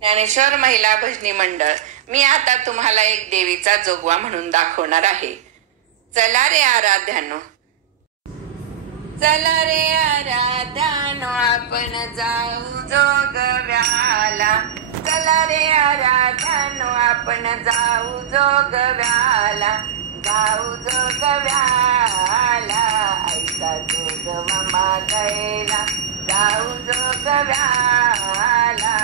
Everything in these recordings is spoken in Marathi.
ज्ञानेश्वर महिला भजनी मंडळ. मी आता तुम्हाला एक देवीचा जोगवा म्हणून दाखवणार आहे. चला रे आराध्यानो, चला रे आराध्यानो, आपण जाऊ जोगव्याला. चला रे आराध्यानो, आपण जाऊ जोगव्याला. जाऊ जोगव्याला, ऐका जोगवा मागायला. जाऊ जोगव्याला,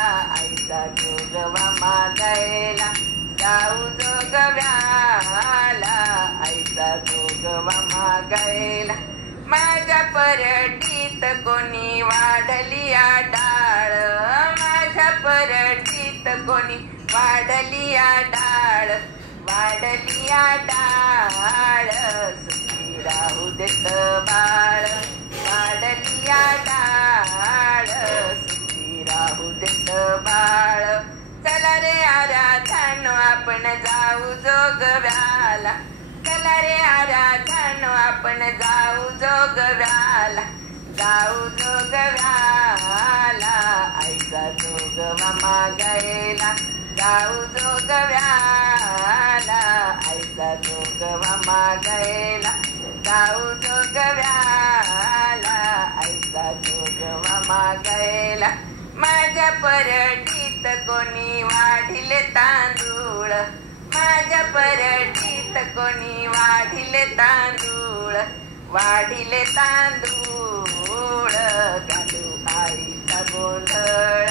ऐका जोगवा मागायला. जाऊ जोगव्याला, ऐका जोगवा मागायला. माझ्या परडीत कोणी वाढली डाळ. माझ्या परडीत कोणी वाढली डाळ. वाढली डाळ, सुखी राहू देत बाळ. वाढली डाळ, सुखी राहू देत बाळ. चला रे आराध्यानो, आपण जाऊ जोगव्याला. चला रे आराध्यानो, आपण जाऊ जोगव्याला. जाऊ जोगव्याला, ऐका जोगवा मागायला. जाऊ जोगव्याला, ऐका जोगवा मागायला. जाऊ जोगव्याला, ऐका जोगवा मागायला. माझ्या परडीत कोणी वाढिले तांदूळ. माझ्या परडीत कोणी वाढिले तांदूळ. वाढिले तांदूळ, घालू आईचा गोंधळ.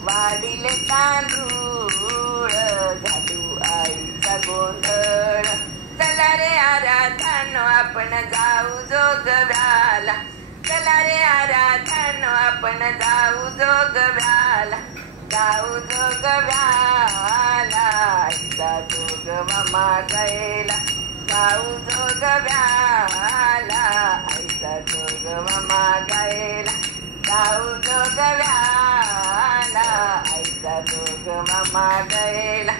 वाढिले तांदूळ, घालू आईचा गोंधळ. चला रे आराध्यानो, आपण जाऊ जोगव्याला. चला रे आराध्यानो, आपण जाऊ जोगव्याला. जाऊ जोगव्याला, ऐका जोगवा मागायला. जाऊ जोगव्याला, ऐका जोगवा मागायला. जाऊ जोगव्याला, ऐका जोगवा मागायला.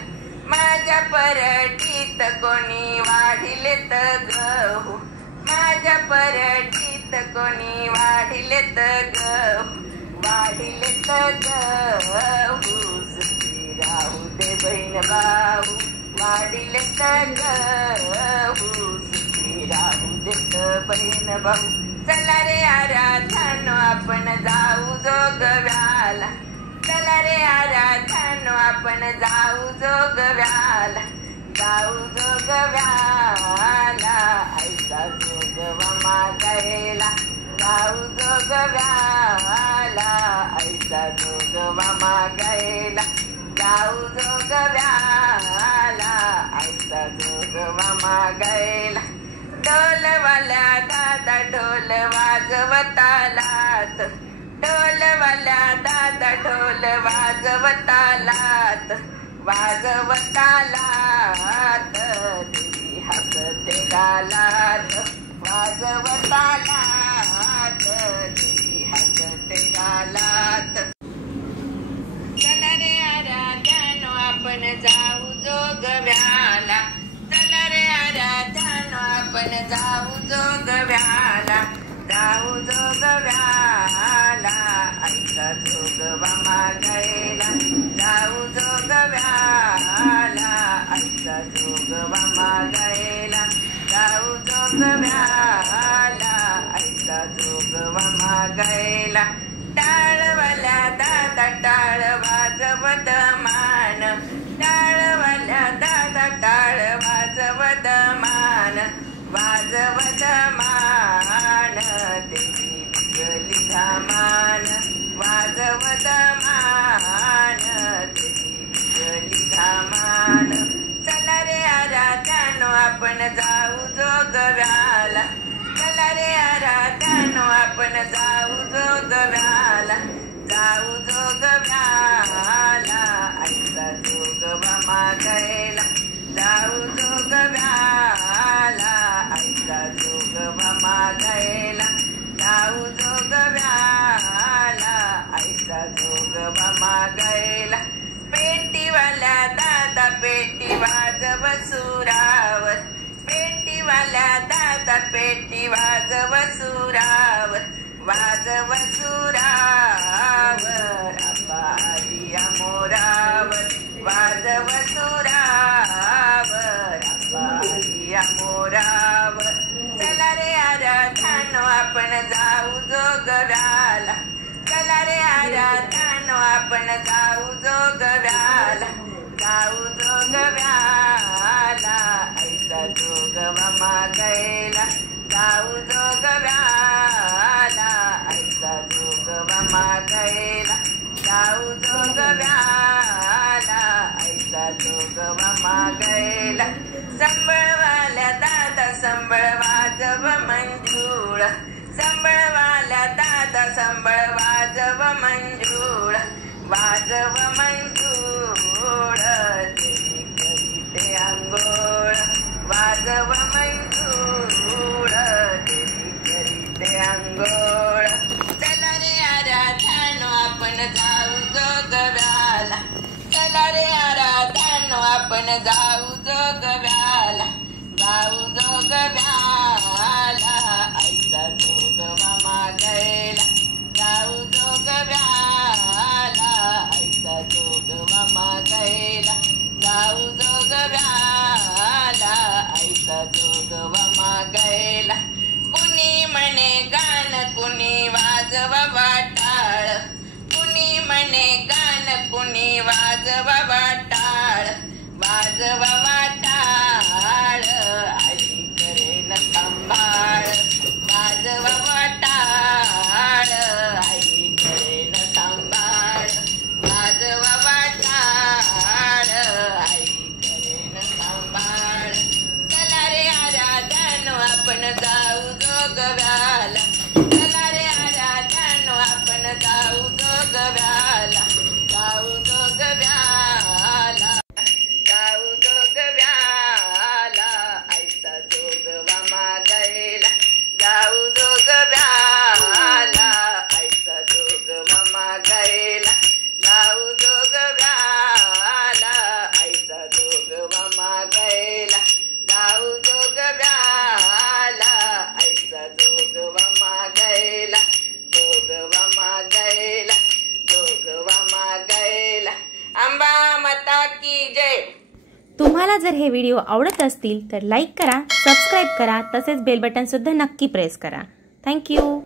माझ्या परडीत कोणी वाढिलेत गहू. माझ्या परडीत कोणी वाढिलेत गहू. वाढिलेत गहू, सुखी राहू दे बहीण भाऊ. वाढिलेत गहू, सुखी राहू देत बहीण भाऊ. चला रे आराध्यानो, आपण जाऊ जोगव्याला. चला रे आराध्यानो, आपण जाऊ जोगव्याला. जाऊ जोगव्याला, ऐका जोगवा मागायला. जाऊ जोगव्याला, ऐका जोगवा मागायला. जाऊ जोगव्याला, ऐका जोगवा मागायला. ढोलवाल्या दादा ढोल वाजवतालात. ढोलवाल्या दादा ढोल वाजवतालात. वाजवतालात, देवी हसते गालात. वाजवतालात, देवी हसते गालात. चला रे आराध्यानो, आपण जाऊ जोगव्याला. चला रे आराध्यानो, आपण जाऊ जोगव्याला. जाऊ जोगव्याला, ऐका जोगवा मागायला. जाऊ जोगव्याला, ऐका जोगवा मागायला. जाऊ जोगव्याला, ऐका जोगवा मागायला. टाळवाल्या दादा टाळ वाजवत मान. टाळवाल्या दादा टाळ वाजवत मान. वाजवत मान, देवी विजली धामान. वाजवत मान, देवी विजली धामान. चला रे आराध्यानो, आपण जाऊ जोगव्याला. चला रे आराध्यानो, आपण जाऊ जोगव्याला. जाऊ जोगव्याला, ऐका जोगवा मागायला. जाऊ जोगव्याला, ऐका जोगवा मागायला. जाऊ जोगव्याला, ऐका जोगवा मागायला. पेटीवाल्या दादा पेटी वाजव सुरावर. पेटीवाल्या दादा पेटी वाजव सुरावर. वाजव सुरावर, अप्पा आलिया मोरावर. आपण जाऊ जोगव्याला, जाऊ जोगव्याला, ऐसा जोगवा मागायला, जाऊ जोगव्याला, ऐसा जोगवा मागायला, जाऊ जोगव्याला, ऐसा जोगवा मागायला. संबळवाल्या दादा संबळ वाजव मंजूळ, संबळवाल्या दादा संबळ वाजव मंजूळ, वाजव मंजूळ, देवी करीते अंघोळ, वाजव मंजूळ, देवी करीते अंघोळ. चला रे आराधानो आपण जाऊ जोगव्याला, चला रे आराधानो आपण जाऊ जोगव्याला, जाऊ जोगव्याला, ऐसा जोगवा मागायला, जाऊ जोगव्याला, ऐसा जोगवा मागायला, जाऊ जोगव्याला, ऐसा जोगवा मागायला. कुणी म्हणे गाण कुणी वाजवा वाटाळ, कुणी म्हणे गाण कुणी वाजवा वाटाळ, वाजवा वाटाळ, आई करेन सांभाळ, वाजवा वाटाळ, आई करेन सांभाळ, वाजवा वाटाळ, आई करेन सांभाळ. चला रे आराधानो आपण जाऊ जोगव्याला, चला रे आराधानो आपण जाऊ जोगव्याला, जाऊ जोगव्याला, जाऊ जोगव्याला, ऐसा जोगवा मागायला, जाऊ जोगव्याला, ऐसा जोगवा मागायला, जाऊ जोगव्याला, ऐसा जोगवा मागायला, जाऊ जोगव्याला, ऐसा जोगवा मागायला, जोगवा मागायला, जोगवा मागायला. अंबा माता की जय. तुम्हाला जर हे व्हिडिओ आवडत असतील तर लाईक करा, सबस्क्राईब करा, तसेच बेल बटन सुद्धा नक्की प्रेस करा. थँक्यू.